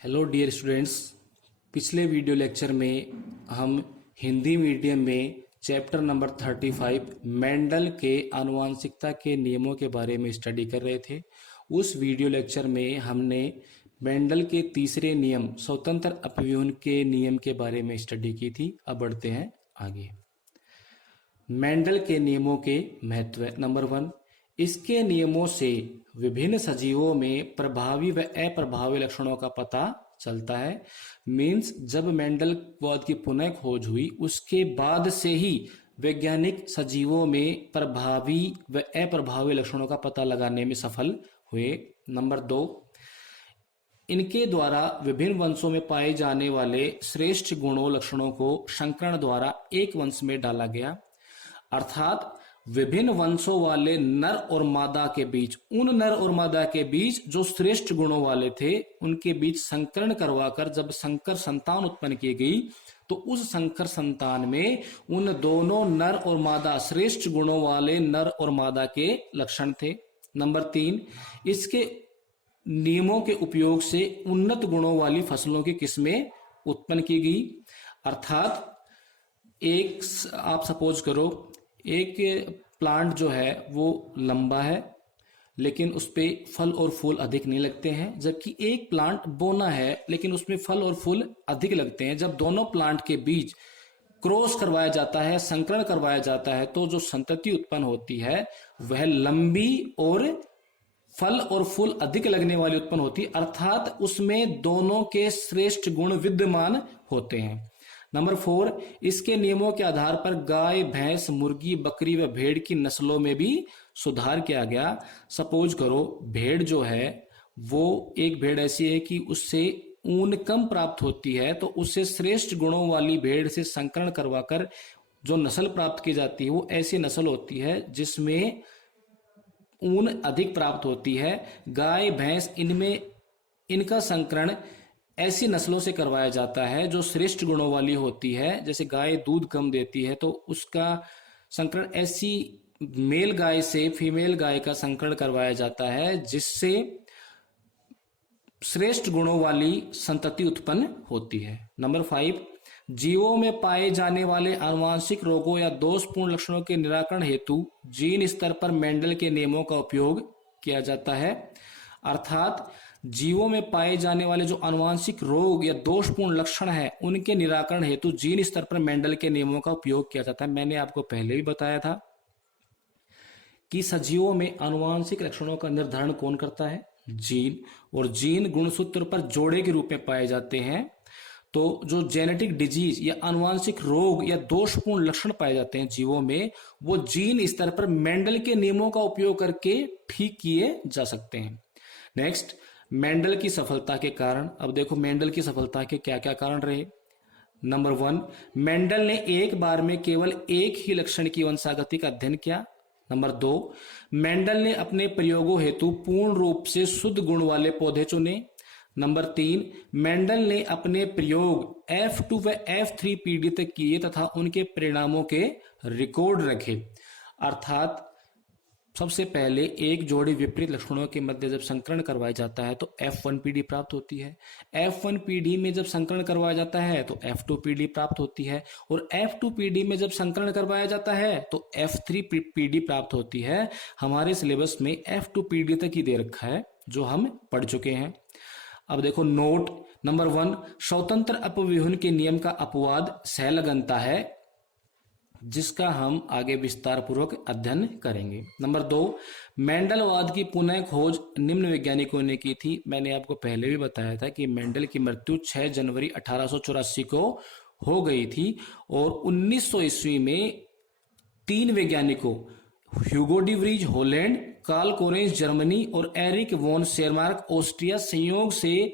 Hello dear students. पिछले video lecture में हम हिंदी मीडियम में चैप्टर नंबर 35 मेंडल के आनुवंशिकता के नियमों के बारे में स्टडी कर रहे थे। उस वीडियो लेक्चर में हमने मेंडल के तीसरे नियम स्वतंत्र अपव्यूहन के नियम के बारे में स्टडी की थी। अब बढ़ते हैं आगे। मेंडल के नियमों के महत्व। नंबर 1, इसके नियमों से विभिन्न सजीवों में प्रभावी व अप्रभावी लक्षणों का पता चलता है। मीन्स जब मेंडलवाद की पुनः खोज हुई उसके बाद से ही वैज्ञानिक सजीवों में प्रभावी व अप्रभावी लक्षणों का पता लगाने में सफल हुए। नंबर 2, इनके द्वारा विभिन्न वंशों में पाए जाने वाले श्रेष्ठ गुणों लक्षणों को संकरण द्वारा एक वंश में डाला गया, अर्थात विभिन्न वंशों वाले नर और मादा के बीच, उन नर और मादा के बीच जो श्रेष्ठ गुणों वाले थे उनके बीच संकरण करवाकर जब संकर संतान उत्पन्न की गई तो उस संकर संतान में उन दोनों नर और मादा श्रेष्ठ गुणों वाले नर और मादा के लक्षण थे। नंबर 3, इसके नियमों के उपयोग से उन्नत गुणों वाली फसलों की किस्में उत्पन्न की गई, अर्थात एक आप सपोज करो एक प्लांट जो है वो लंबा है लेकिन उस पे फल और फूल अधिक नहीं लगते हैं, जबकि एक प्लांट बोना है लेकिन उसमें फल और फूल अधिक लगते हैं। जब दोनों प्लांट के बीच क्रॉस करवाया जाता है, संकरण करवाया जाता है, तो जो संतति उत्पन्न होती है वह लंबी और फल और फूल अधिक लगने वाली उत्पन्न होती है, अर्थात उसमें दोनों के श्रेष्ठ गुण विद्यमान होते हैं। नंबर 4, इसके नियमों के आधार पर गाय, भैंस, मुर्गी, बकरी व भेड़ की नस्लों में भी सुधार किया गया। सपोज करो भेड़ जो है वो एक भेड़ ऐसी है कि उससे ऊन कम प्राप्त होती है, तो उससे श्रेष्ठ गुणों वाली भेड़ से संकरण करवाकर जो नस्ल प्राप्त की जाती है वो ऐसी नस्ल होती है जिसमें ऊन अधिक प्राप्त होती है। गाय, भैंस, इनमें इनका संकरण ऐसी नस्लों से करवाया जाता है जो श्रेष्ठ गुणों वाली होती है। जैसे गाय दूध कम देती है तो उसका संकरण ऐसी मेल गाय से फीमेल गाय का संकरण करवाया जाता है जिससे श्रेष्ठ गुणों वाली संतति उत्पन्न होती है। नंबर 5, जीवों में पाए जाने वाले आनुवांशिक रोगों या दोषपूर्ण लक्षणों के निराकरण हेतु जीन स्तर पर मेंडल के नियमों का उपयोग किया जाता है, अर्थात जीवों में पाए जाने वाले जो आनुवांशिक रोग या दोषपूर्ण लक्षण है उनके निराकरण हेतु जीन स्तर पर मेंडल के नियमों का उपयोग किया जाता है। मैंने आपको पहले भी बताया था कि सजीवों में आनुवांशिक लक्षणों का निर्धारण कौन करता है? जीन। और जीन गुणसूत्र पर जोड़े के रूप में पाए जाते हैं। तो जो जेनेटिक डिजीज या आनुवांशिक रोग या दोषपूर्ण लक्षण पाए जाते हैं जीवों में, वो जीन स्तर पर मेंडल के नियमों का उपयोग करके ठीक किए जा सकते हैं। नेक्स्ट, मेंडल की सफलता के कारण। अब देखो मेंडल की सफलता के क्या क्या कारण रहे। नंबर 1, मेंडल ने एक बार में केवल एक ही लक्षण की वंशागति का अध्ययन किया। नंबर 2, मेंडल ने अपने प्रयोगों हेतु पूर्ण रूप से शुद्ध गुण वाले पौधे चुने। नंबर 3, मेंडल ने अपने प्रयोग F2 व F3 पीढ़ी तक किए तथा उनके परिणामों के रिकॉर्ड रखे, अर्थात सबसे पहले एक जोड़ी विपरीत लक्षणों के मध्य जब संकरण करवाया जाता है तो F1 पीढ़ी प्राप्त होती है। F1 पीढ़ी में जब संकरण करवाया जाता है तो F2 पीढ़ी प्राप्त होती है, और F2 पीढ़ी में जब संकरण करवाया जाता है तो F3 पीढ़ी प्राप्त होती है। हमारे सिलेबस में F2 पीढ़ी तक ही दे रखा है जो हम पढ़ चुके हैं। अब देखो नोट। नंबर 1, स्वतंत्र अपव्यूहन के नियम का अपवाद सहलगनता है, जिसका हम आगे विस्तार पूर्वक अध्ययन करेंगे। नंबर 2, मेंडलवाद की पुनः खोज निम्न वैज्ञानिकों ने की थी। मैंने आपको पहले भी बताया था कि मेंडल की मृत्यु 6 जनवरी 1884 को हो गई थी, और 1900 ईस्वी में 3 वैज्ञानिकों Hugo de Vries Holland, Karl Correns Germany और एरिक वॉन शेरमार्क ऑस्ट्रिया संयोग से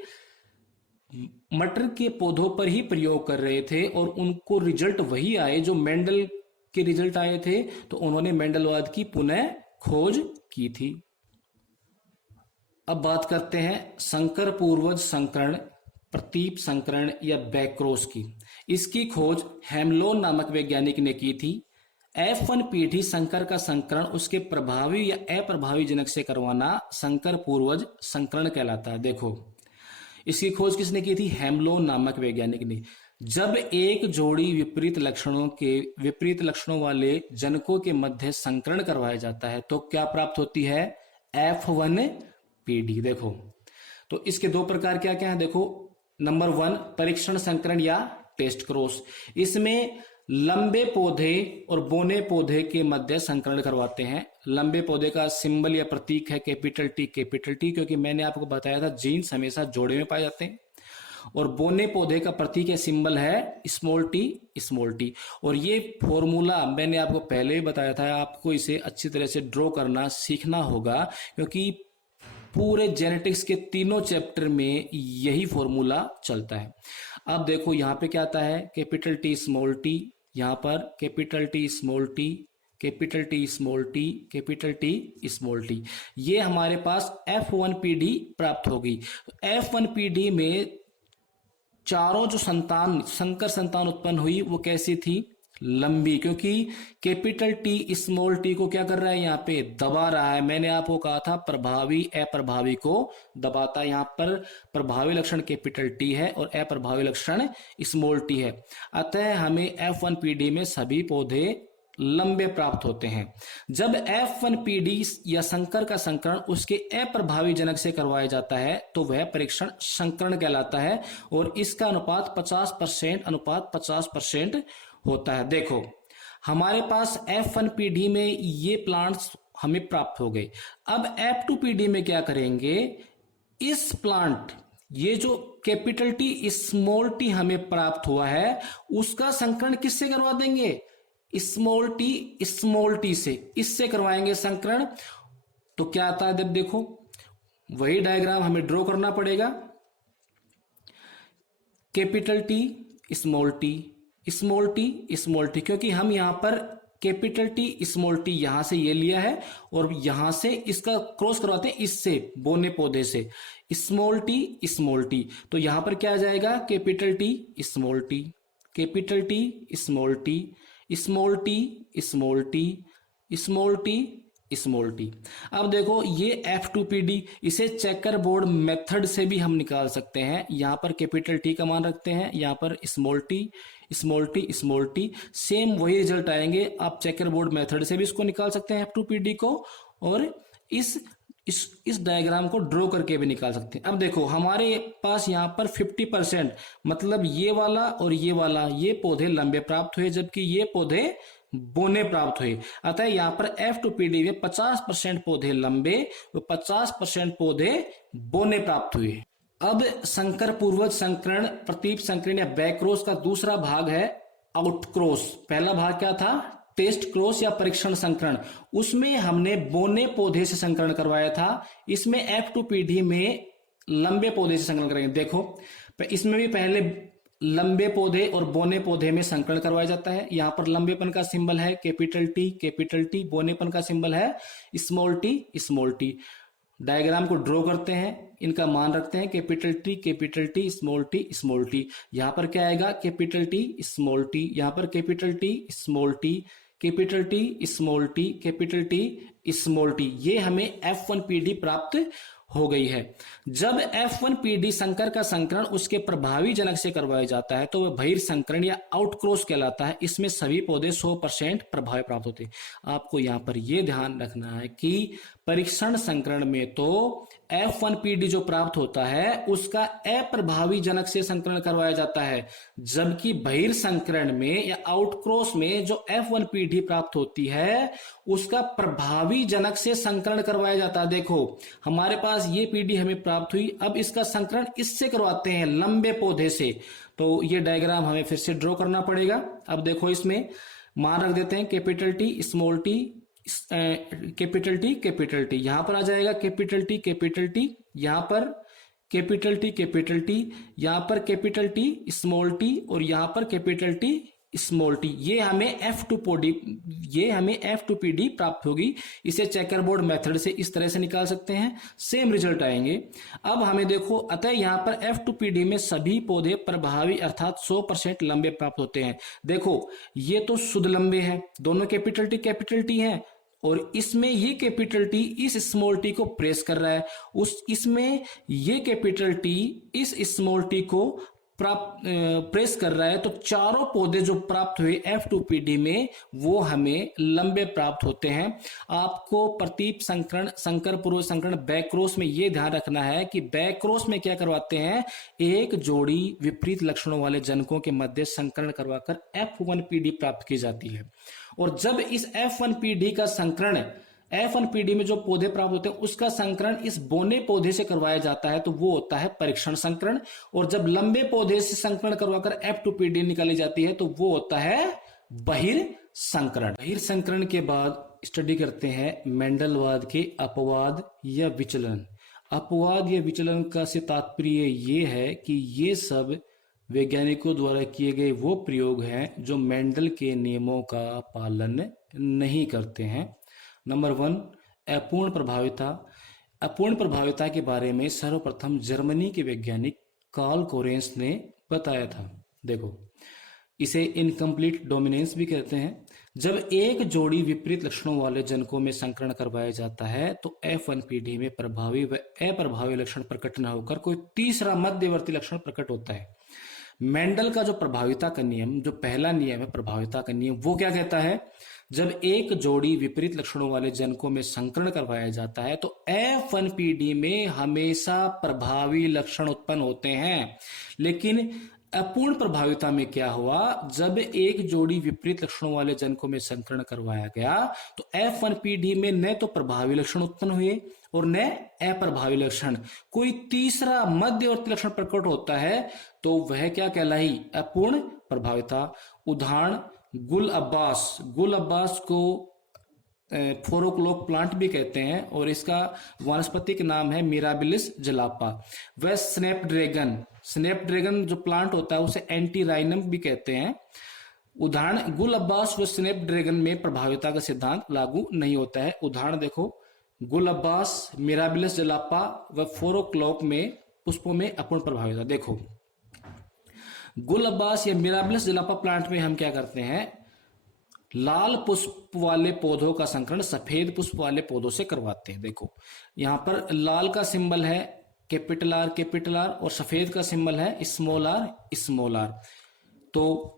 मटर के पौधों पर ही प्रयोग कर रहे थे, और उनको रिजल्ट वही आए जो मेंडल के रिजल्ट आए थे। तो उन्होंने मेंडलवाद की पुनः खोज की थी। अब बात करते हैं संकर पूर्वज संकरण, प्रतीप संकरण या बैक्रॉस की। इसकी खोज हेमलोन नामक वैज्ञानिक ने की थी। F1 पीढ़ी संकर का संकरण उसके प्रभावी या अप्रभावी जनक से करवाना संकर पूर्वज संकरण कहलाता है। देखो इसकी खोज किसने की थी? हेमलो नामक वैज्ञानिक ने। जब एक जोड़ी विपरीत लक्षणों वाले जनकों के मध्य संकरण करवाया जाता है तो क्या प्राप्त होती है? F1PD। देखो तो इसके दो प्रकार क्या क्या है, देखो नंबर 1 परीक्षण संकरण या टेस्ट क्रॉस। इसमें लंबे पौधे और बोने पौधे के मध्य संकरण करवाते हैं। लंबे पौधे का सिंबल या प्रतीक है कैपिटल टी, क्योंकि मैंने आपको बताया था जीन्स हमेशा जोड़े में पाए जाते हैं। और बोने पौधे का प्रतीक या सिंबल है स्मॉल टी। और ये फॉर्मूला मैंने आपको पहले ही बताया था, आपको इसे अच्छी तरह से ड्रॉ करना सीखना होगा, क्योंकि पूरे जेनेटिक्स के तीनों चैप्टर में यही फॉर्मूला चलता है। अब देखो यहां पे क्या आता है, कैपिटल टी स्मॉल टी, यहां पर capital T small T, capital T small T, capital T small T. ये हमारे पास F1PD प्राप्त होगी। F1PD में चारों जो संकर संतान उत्पन्न हुई वो कैसी थी? लंबी, क्योंकि कैपिटल टी स्मॉल टी को क्या कर रहा है? यहाँ पे दबा रहा है। मैंने आपको कहा था प्रभावी अप्रभावी को दबाता है। यहाँ पर प्रभावी लक्षण कैपिटल टी है और अप्रभावी लक्षण स्मॉल टी है। अतः हमें F1PD में सभी पौधे लंबे प्राप्त होते हैं। जब F1PD या संकर का संकरण उसके अप्रभावी जनक से करवाया जाता है तो वह परीक्षण संकरण कहलाता है और इसका अनुपात 50% होता है। देखो हमारे पास F1PD में ये प्लांट्स हमें प्राप्त हो गए। अब F2PD में क्या करेंगे? इस प्लांट ये जो कैपिटल टी स्मॉल टी हमें प्राप्त हुआ है उसका संकरण किससे करवा देंगे? स्मॉल टी से, इससे करवाएंगे संकरण। तो क्या आता है? जब देखो वही डायग्राम हमें ड्रॉ करना पड़ेगा। Capital T small T, small T, क्योंकि हम यहां पर कैपिटल टी स्मॉल टी यहां से ये लिया है और यहां से इसका क्रॉस करवाते हैं इससे, बोने पौधे से, स्मॉल टी। तो यहां पर क्या आ जाएगा? Capital T small T, capital T small T, small T. अब देखो ये F2PD, इसे चेकर बोर्ड मेथड से भी हम निकाल सकते हैं। यहां पर कैपिटल टी का मान रखते हैं, यहां पर स्मॉल टी, सेम वही रिजल्ट आएंगे। आप चेकर बोर्ड मेथड से भी इसको निकाल सकते हैं F2PD को, और इस डायग्राम को ड्रॉ करके भी निकाल सकते हैं। अब देखो हमारे पास यहाँ पर 50%, मतलब ये वाला और ये वाला, ये पौधे लंबे प्राप्त हुए जबकि ये पौधे बोने प्राप्त हुए। अतः यहाँ पर F2PD में 50% पौधे लंबे और 50% पौधे बोने प्राप्त हुए। अब संकर पूर्वज संकरण, प्रतीप संकरण या बैक्रॉस का दूसरा भाग है आउटक्रॉस। पहला भाग क्या था? टेस्ट क्रॉस या परीक्षण संकरण। उसमें हमने बोने पौधे से संकरण करवाया था। इसमें F2PD में लंबे पौधे से संकरण करेंगे। देखो इसमें भी पहले लंबे पौधे और बोने पौधे में संकरण करवाया जाता है। यहां पर लंबेपन का सिंबल है कैपिटल टी, बोनेपन का सिंबल है स्मॉल टी। डायग्राम को ड्रॉ करते हैं, इनका मान रखते हैं कैपिटल टी, स्मॉल टी। यहां पर क्या आएगा? कैपिटल टी, स्मॉल टी, यहां पर capital T, small T, capital T, small T, capital T, small T. ये हमें F1PD प्राप्त हो गई है। जब F1PD संकर का संकरण उसके प्रभावी जनक से करवाया जाता है तो वह बहिर् संकरण या आउटक्रॉस कहलाता है। इसमें सभी पौधे 100% प्रभावी प्राप्त होते हैं। आपको यहां पर यह ध्यान रखना है कि परीक्षण संकरण में तो F1PD जो प्राप्त होता है उसका अप्रभावी जनक से संकरण करवाया जाता है, जबकि बहिर् संकरण में या आउटक्रॉस में जो F1PD प्राप्त होती है उसका प्रभावी जनक से संकरण करवाया जाता है। देखो हमारे पास ये PD हमें प्राप्त हुई, अब इसका संकरण इससे करवाते हैं, लंबे पौधे से। तो ये डायग्राम हमें फिर से ड्रॉ करना पड़ेगा। अब देखो इसमें मान रख देते हैं capital T, small T, capital T, यहां पर आ जाएगा कैपिटल टी, यहां पर कैपिटल टी, यहां पर कैपिटल टी, स्मॉल टी, और यहां पर कैपिटल टी, स्मॉल टी। ये हमें F2PD प्राप्त होगी। इसे चेकर बोर्ड मेथड से इस तरह से निकाल सकते हैं, सेम रिजल्ट आएंगे। अब हमें देखो अतः यहां पर F2PD में सभी पौधे प्रभावी अर्थात 100% लंबे प्राप्त होते हैं। देखो ये तो शुद्ध लंबे हैं, दोनों कैपिटल टी हैं, और इसमें ये कैपिटल टी इस स्मॉल टी को प्रेस कर रहा है, इसमें ये कैपिटल टी इस स्मॉल टी को प्राप्त प्रेस कर रहा है। तो चारों पौधे जो प्राप्त हुए F2PD में वो हमें लंबे प्राप्त होते हैं। आपको प्रतीप संकरण, संकर पूर्व संकरण, बैक्रॉस में ये ध्यान रखना है कि बैक्रॉस में क्या करवाते हैं, एक जोड़ी विपरीत लक्षणों वाले जनकों के मध्य संकरण करवाकर F1PD प्राप्त की जाती है। और जब इस F1PD का संकरण F1PD में जो पौधे प्राप्त होते हैं उसका संकरण इस बोने पौधे से करवाया जाता है, तो वो होता है परीक्षण संकरण। और जब लंबे पौधे से संकरण करवाकर F2PD निकाली जाती है तो वो होता है बहिर्संकरण। बहिर्संकरण के बाद स्टडी करते हैं मेंडलवाद के अपवाद या विचलन। अपवाद या विचलन का से तात्पर्य ये है कि ये सब वैज्ञानिकों द्वारा किए गए वो प्रयोग हैं जो मेंडल के नियमों का पालन नहीं करते हैं। नंबर 1, अपूर्ण प्रभाविता। अपूर्ण प्रभाविता के बारे में सर्वप्रथम जर्मनी के वैज्ञानिक कार्ल कोरेंस ने बताया था। देखो, इसे इनकम्प्लीट डोमिनेंस भी कहते हैं। जब एक जोड़ी विपरीत लक्षणों वाले जनकों में संकरण करवाया जाता है तो F1PD में प्रभावी व अप्रभावी लक्षण प्रकट न होकर कोई तीसरा मध्यवर्ती लक्षण प्रकट होता है। मेंडल का जो प्रभाविता का नियम, जो पहला नियम है प्रभाविता का नियम, वो क्या कहता है, जब एक जोड़ी विपरीत लक्षणों वाले जनकों में संकरण करवाया जाता है तो F1PD में हमेशा प्रभावी लक्षण उत्पन्न होते हैं। लेकिन अपूर्ण प्रभाविता में क्या हुआ, जब एक जोड़ी विपरीत लक्षणों वाले जनकों में संकरण करवाया गया तो F1PD में न तो प्रभावी लक्षण उत्पन्न हुए और न अप्रभावी लक्षण, कोई तीसरा मध्यवर्ती लक्षण प्रकट होता है, तो वह क्या कहलाई, अपूर्ण प्रभाविता। उदाहरण गुल अब्बास। गुल अब्बास को 4 o'clock प्लांट भी कहते हैं और इसका वानस्पतिक नाम है मिराबिलिस जलापा। वह स्नैपड्रैगन जो प्लांट होता है उसे एंटीराइनम भी कहते हैं। उदाहरण गुल अब्बास व स्नैपड्रैगन में प्रभाविता का सिद्धांत लागू नहीं होता है। उदाहरण देखो, गुल अब्बास, मिराबिलिस जलापा व 4 o'clock में पुष्पों में अपूर्ण प्रभाविता। देखो, गुल अब्बास या मिराबिलिस जलापा प्लांट में हम क्या करते हैं, लाल पुष्प वाले पौधों का संकरण सफेद पुष्प वाले पौधों से करवाते हैं। देखो, यहां पर लाल का सिंबल है कैपिटल आर और सफेद का सिंबल है स्मॉल आर। तो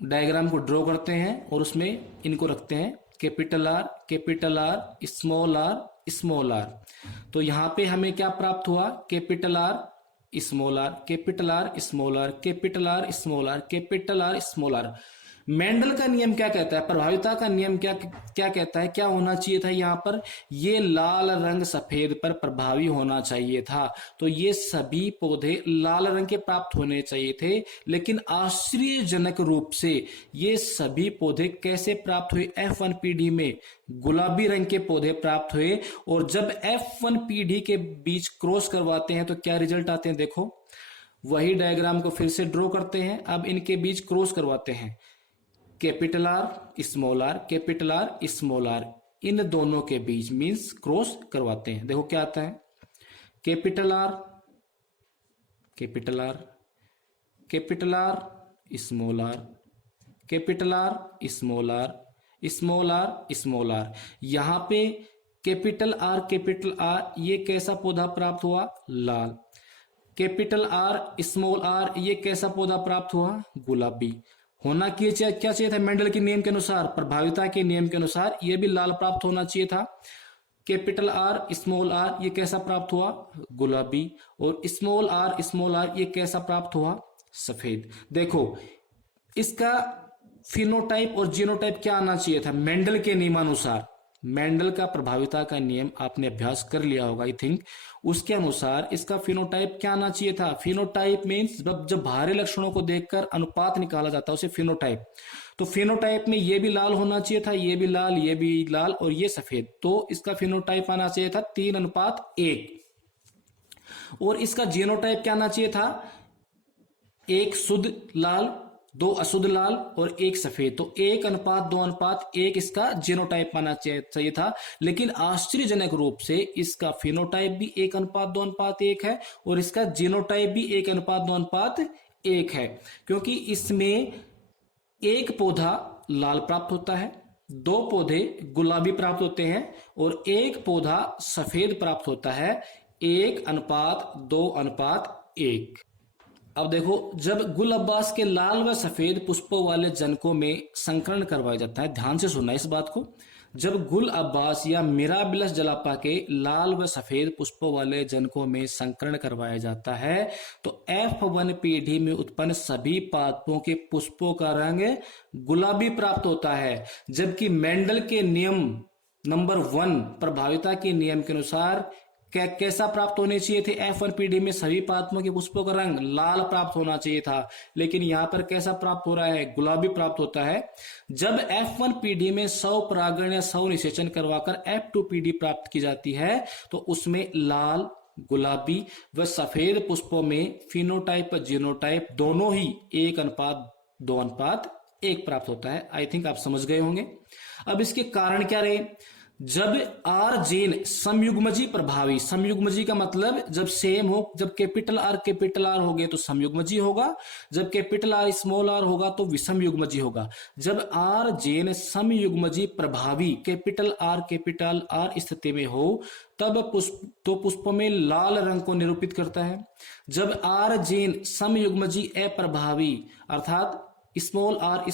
डायग्राम को ड्रॉ करते हैं और उसमें इनको रखते हैं कैपिटल आर स्मॉल आर। तो यहां पे हमें क्या प्राप्त हुआ, capital R small R, capital R small R, capital R small R, capital R small R. Mendel का नियम क्या कहता है, प्रभाविता का नियम क्या कहता है, क्या होना चाहिए था, यहां पर ये लाल रंग सफेद पर प्रभावी होना चाहिए था। तो ये सभी पौधे लाल रंग के प्राप्त होने चाहिए थे, लेकिन आश्चर्यजनक रूप से ये सभी पौधे कैसे प्राप्त हुए, F1PD में गुलाबी रंग के पौधे प्राप्त हुए। और जब F1PD के बीच क्रॉस करवाते हैं तो क्या रिजल्ट आते हैं, देखो वही डायग्राम को फिर से ड्रॉ करते हैं। अब इनके बीच क्रॉस करवाते हैं, capital R small R, capital R small R, इन दोनों के बीच मींस क्रॉस करवाते हैं। देखो क्या आता है, capital R capital R, capital R small R, capital R small R, small R small R. यहां पे कैपिटल आर ये कैसा पौधा प्राप्त हुआ, लाल। कैपिटल आर स्मॉल आर ये कैसा पौधा प्राप्त हुआ, गुलाबी। होना क्या चाहिए था, मेंडल के नियम के अनुसार, प्रभाविता के नियम के अनुसार ये भी लाल प्राप्त होना चाहिए था। कैपिटल आर स्मॉल आर ये कैसा प्राप्त हुआ, गुलाबी। और स्मॉल आर ये कैसा प्राप्त हुआ, सफेद। देखो इसका फिनोटाइप और जीनोटाइप क्या आना चाहिए था, मेंडल के नियमानुसार। मेंडल का प्रभाविता का नियम आपने अभ्यास कर लिया होगा आई थिंक, उसके अनुसार इसका फिनोटाइप क्या आना चाहिए था। फिनोटाइप मीन्स जब बाहरी लक्षणों को देखकर अनुपात निकाला जाता है उसे फिनोटाइप। तो फिनोटाइप में ये भी लाल होना चाहिए था, ये भी लाल, ये भी लाल और ये सफेद। तो इसका फिनोटाइप आना चाहिए था 3:1। और इसका जीनोटाइप क्या आना चाहिए था, 1 शुद्ध लाल, 2 अशुद्ध लाल और 1 सफेद। तो 1:2:1 इसका जीनोटाइप आना चाहिए था। लेकिन आश्चर्यजनक रूप से इसका फिनोटाइप भी 1:2:1 है और इसका जीनोटाइप भी 1:2:1 है, क्योंकि इसमें एक पौधा लाल प्राप्त होता है दो पौधे गुलाबी प्राप्त होते हैं और एक पौधा सफेद प्राप्त होता है 1:2:1। अब देखो, जब गुल अब्बास के लाल व सफेद पुष्पों वाले जनकों में संकरण करवाया जाता है, ध्यान से सुनना इस बात को, जब गुल अब्बास या मिराबिलस जलापा के लाल व सफेद पुष्पों वाले जनकों में संकरण करवाया जाता है तो F1 पीढ़ी में उत्पन्न सभी पादपों के पुष्पों का रंग गुलाबी प्राप्त होता है। जबकि मेंडल के नियम नंबर 1 प्रभाविता के नियम के अनुसार कैसा प्राप्त होने चाहिए थे, F1 पीढ़ी में सभी पादपों के पुष्पों का रंग लाल प्राप्त होना चाहिए था, लेकिन यहां पर कैसा प्राप्त हो रहा है, गुलाबी प्राप्त होता है। जब F1 पीढ़ी में 100 परागण या 100 निषेचन करवाकर F2 पीढ़ी प्राप्त की जाती है तो उसमें लाल, गुलाबी व सफेद पुष्पों में फिनोटाइप व जीनोटाइप दोनों ही 1:2:1 प्राप्त होता है। आई थिंक आप समझ गए होंगे। अब इसके कारण क्या रहे, जब आर जीन समयुग्मजी प्रभावी, समयुग्मजी का मतलब जब सेम हो, जब कैपिटल आर हो गए तो समयुग्मजी होगा, जब कैपिटल आर स्मॉल आर होगा तो विषम युग्मजी होगा। जब आर जीन समयुग्मजी प्रभावी कैपिटल आर स्थिति में हो तब पुष्प में लाल रंग को निरूपित करता है। जब आर जीन समयुग्मजी अप्रभावी अर्थात स्मॉल आर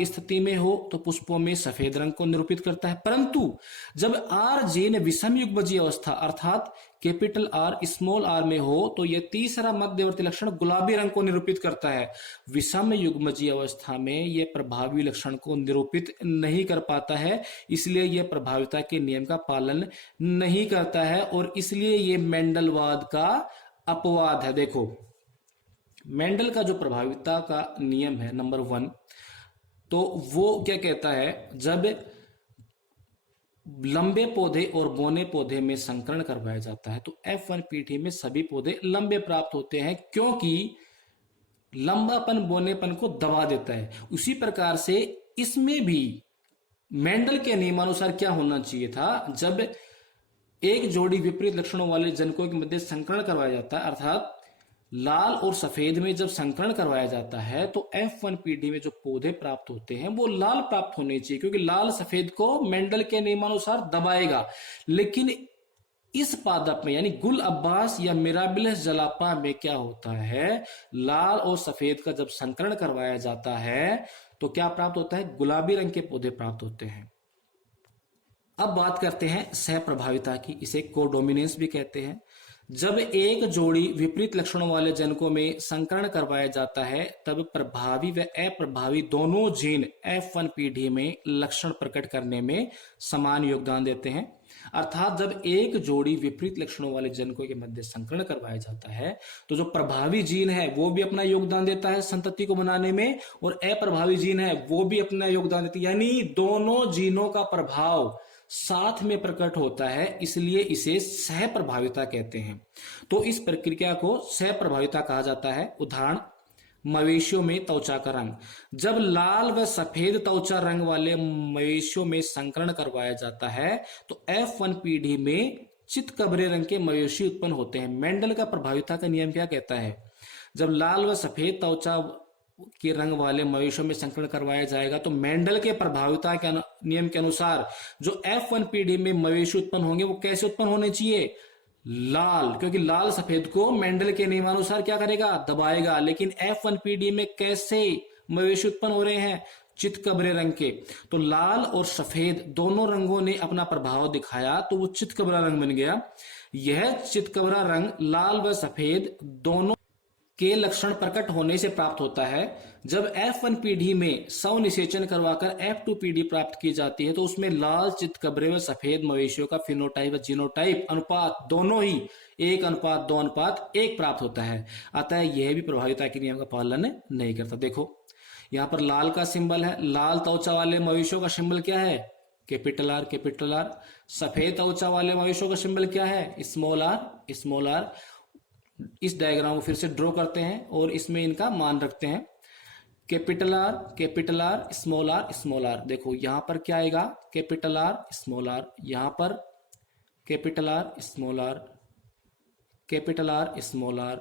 स्थिति में हो तो पुष्पों में सफेद रंग को निरूपित करता है। परंतु जब आर जीन विषम युग्मजीय अवस्था अर्थात कैपिटल आर स्मॉल आर में हो तो यह तीसरा मध्यवर्ती लक्षण गुलाबी रंग को निरूपित करता है। विषम युग्मजीय अवस्था में यह प्रभावी लक्षण को निरूपित नहीं कर पाता है, इसलिए यह प्रभाविता के नियम का पालन नहीं करता है और इसलिए यह मेंडलवाद का अपवाद है। देखो, मेंडल का जो प्रभाविता का नियम है नंबर 1, तो वो क्या कहता है, जब लंबे पौधे और बोने पौधे में संकरण करवाया जाता है तो F1 पीढ़ी में सभी पौधे लंबे प्राप्त होते हैं क्योंकि लंबापन बोनेपन को दबा देता है। उसी प्रकार से इसमें भी मेंडल के नियमानुसार क्या होना चाहिए था, जब एक जोड़ी विपरीत लक्षणों वाले जनकों के मध्य संकरण करवाया जाता है अर्थात लाल और सफेद में जब संकरण करवाया जाता है तो F1 पीढ़ी में जो पौधे प्राप्त होते हैं वो लाल प्राप्त होने चाहिए क्योंकि लाल सफेद को मेंडल के नियमानुसार दबाएगा। लेकिन इस पादप में यानी गुल अब्बास या मिराबिलस जलापा में क्या होता है, लाल और सफेद का जब संकरण करवाया जाता है तो क्या प्राप्त होता है, गुलाबी रंग के पौधे प्राप्त होते हैं। अब बात करते हैं सह प्रभाविता की, इसे कोडोमिनेंस भी कहते हैं। जब एक जोड़ी विपरीत लक्षणों वाले जनकों में संकरण करवाया जाता है तब प्रभावी व अप्रभावी दोनों जीन F1 पीढ़ी में लक्षण प्रकट करने में समान योगदान देते हैं। अर्थात जब एक जोड़ी विपरीत लक्षणों वाले जनकों के मध्य संकरण करवाया जाता है तो जो प्रभावी जीन है वो भी अपना योगदान देता है संतति को बनाने में और अप्रभावी जीन है वो भी अपना योगदान देती है, यानी दोनों जीनों का प्रभाव साथ में प्रकट होता है, इसलिए इसे सह प्रभाविता कहते हैं। तो इस प्रक्रिया को सह प्रभाविता कहा जाता है। उदाहरण, मवेशियों में त्वचा का रंग, जब लाल व सफेद त्वचा रंग वाले मवेशियों में संकरण करवाया जाता है तो F1 पीढ़ी में चितकबरे रंग के मवेशी उत्पन्न होते हैं। मेंडल का प्रभाविता का नियम क्या कहता है, जब लाल व सफेद त्वचा के रंग वाले मवेशियों में संकरण करवाया जाएगा तो मेंडल के प्रभाविता के नियम के अनुसार जो F1 पीढ़ी में मवेशी उत्पन्न होंगे वो कैसे उत्पन्न होने चाहिए, लाल, क्योंकि लाल सफेद को मेंडल के नियमानुसार क्या करेगा, दबाएगा। लेकिन F1 पीढ़ी में कैसे मवेशी उत्पन्न हो रहे हैं, चितकबरे रंग के, तो लाल और सफेद दोनों रंगों ने अपना प्रभाव दिखाया तो वो चितकबरा रंग बन गया। यह चितकबरा रंग लाल व सफेद दोनों के लक्षण प्रकट होने से प्राप्त होता है। जब F1 पीढ़ी में 100 निषेचन करवाकर F2 पीढ़ी प्राप्त की जाती है तो उसमें लाल, चितकबरे व सफेद मवेशियों का फिनोटाइप व जीनोटाइप अनुपात दोनों ही 1:2:1 प्राप्त होता है। अतः यह भी प्रभाविता के नियम का पालन नहीं करता। देखो, यहां पर लाल का सिंबल है, लाल त्वचा वाले मवेशियों का सिंबल क्या है, कैपिटल आर। सफेद त्वचा वाले मवेशियों का सिंबल क्या है, स्मॉल आर। इस डायग्राम को फिर से ड्रॉ करते हैं और इसमें इनका मान रखते हैं, कैपिटल आर, स्मॉल आर। देखो यहां पर क्या आएगा, कैपिटल आर, स्मॉल आर, यहां पर capital R, small R, capital R, small R,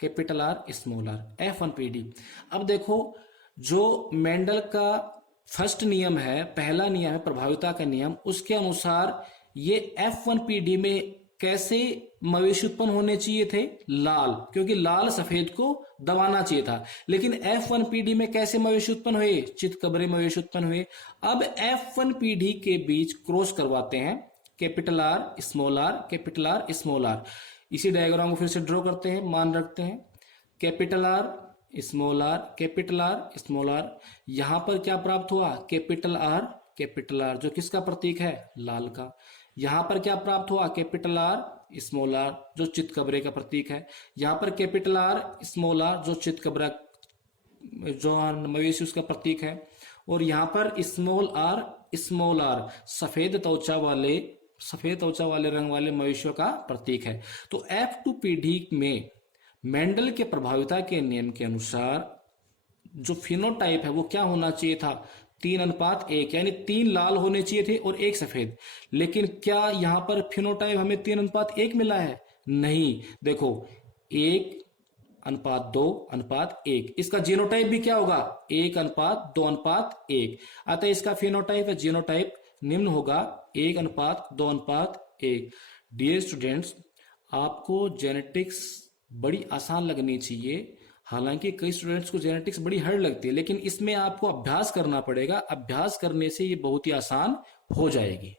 capital R, small R, F1 पीढ़ी। अब देखो, जो मेंडल का फर्स्ट नियम है, पहला नियम है प्रभाविता का नियम, उसके अनुसार ये F1PD में कैसे मवेशी उत्पन्न होने चाहिए थे? लाल, क्योंकि लाल सफेद को दबाना चाहिए था। लेकिन F1PD में कैसे मवेशी उत्पन्न हुए? चितकबरे मवेशी उत्पन्न हुए। अब F1PD के बीच क्रॉस करवाते हैं, capital R small R, capital R small R. इसी डायग्राम को फिर से ड्रॉ करते हैं, मान रखते हैं capital R small R, capital R small R. यहां पर क्या प्राप्त हुआ? कैपिटल आर, जो किसका प्रतीक है? लाल का। यहां पर क्या प्राप्त हुआ? कैपिटल आर स्मॉल आर, जो चितकबरे का प्रतीक है। यहां पर कैपिटल आर स्मॉल आर, जो चितकबरा जो मवेशी उसका प्रतीक है। और यहां पर स्मॉल आर सफेद त्वचा वाले रंग वाले मवेशियों का प्रतीक है। तो F2PD में मेंडल के प्रभाविता के नियम के अनुसार जो फिनोटाइप है वो क्या होना चाहिए था? 3:1, यानी 3 लाल होने चाहिए थे और 1 सफेद। लेकिन क्या यहां पर फिनोटाइप हमें 3:1 मिला है? नहीं। देखो 1:2:1। इसका जीनोटाइप भी क्या होगा? 1:2:1। अतः इसका फिनोटाइप या जीनोटाइप निम्न होगा 1:2:1। डियर स्टूडेंट्स, आपको जेनेटिक्स बड़ी आसान लगनी चाहिए। हालांकि कई स्टूडेंट्स को जेनेटिक्स बड़ी हार्ड लगती है, लेकिन इसमें आपको अभ्यास करना पड़ेगा। अभ्यास करने से ये बहुत ही आसान हो जाएगी।